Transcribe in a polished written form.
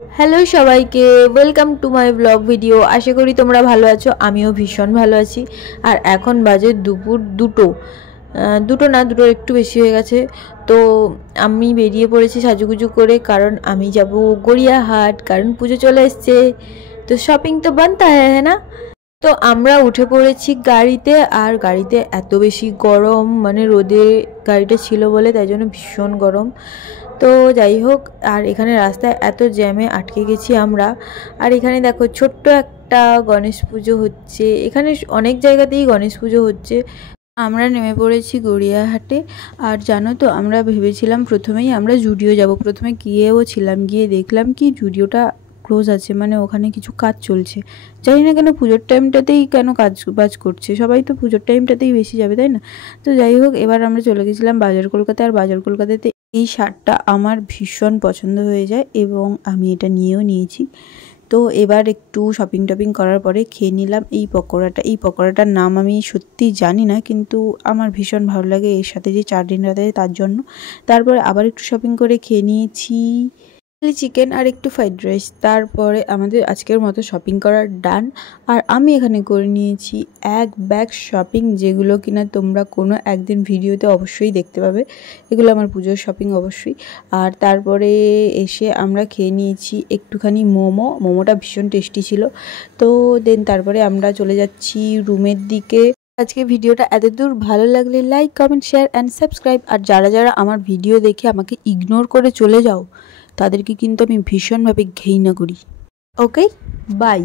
Hello সবাইকে, welcome to my blog video. আশা করি তোমরা ভালো আছো, আমিও ভীষণ ভালো আছি। আর এখন বাজে দুপুর দুটো, দুটো না, দুটোর একটু বেশি হয়ে গেছে। তো আমি বেরিয়ে পড়েছি সাজুগুজু করে, কারণ আমি যাব গড়িয়াহাট, কারণ পুজো চলে এসছে। তো শপিং তো বানতা হ্যাঁ না। তো আমরা উঠে পড়েছি গাড়িতে, আর গাড়িতে এত বেশি গরম, মানে রোদে গাড়িটা ছিল বলে তাই জন্য ভীষণ গরম। তো যাই হোক, আর এখানে রাস্তায় এত জ্যামে আটকে গেছি আমরা। আর এখানে দেখো ছোট্ট একটা গণেশ পুজো হচ্ছে, এখানে অনেক জায়গাতেই গণেশ পুজো হচ্ছে। আমরা নেমে পড়েছি গড়িয়াহাটে। আর জানো তো, আমরা ভেবেছিলাম প্রথমেই আমরা জুডিও যাব, প্রথমে গিয়েও ছিলাম, গিয়ে দেখলাম কি জুডিওটা ক্লোজ আছে, মানে ওখানে কিছু কাজ চলছে। জানি না কেন পুজোর টাইমটাতেই কেন কাজ বাজ করছে, সবাই তো পুজোর টাইমটাতেই বেশি যাবে তাই না। তো যাই হোক, এবার আমরা চলে গেছিলাম বাজার কলকাতায়। আর বাজার কলকাতাতে এই শার্টটা আমার ভীষণ পছন্দ হয়ে যায় এবং আমি এটা নিয়েও নিয়েছি। তো এবার একটু শপিং টপিং করার পরে খেয়ে নিলাম এই পকোড়াটা। এই পকোড়াটার নাম আমি সত্যি জানি না, কিন্তু আমার ভীষণ ভালো লাগে এর সাথে যে চাটনিটা দেয় তার জন্য। তারপরে আবার একটু শপিং করে খেয়ে নিয়েছি চিলি চিকেন আর একটু ফ্রাইড রাইস। তারপরে আমাদের আজকের মতো শপিং করার ডান। আর আমি এখানে করে নিয়েছি এক ব্যাগ শপিং, যেগুলো কিনা তোমরা কোনো একদিন ভিডিওতে অবশ্যই দেখতে পাবে। এগুলো আমার পুজোর শপিং অবশ্যই। আর তারপরে এসে আমরা খেয়ে নিয়েছি একটুখানি মোমোটা ভীষণ টেস্টি ছিল। তো দেন তারপরে আমরা চলে যাচ্ছি রুমের দিকে। আজকে ভিডিওটা এতদূর ভালো লাগলে like, comment, share and subscribe. আর যারা যারা আমার ভিডিও দেখে আমাকে ইগনোর করে চলে যাও, তাদেরকে কিন্তু আমি ভীষণভাবে ঘৃণা করি। ওকে, বাই।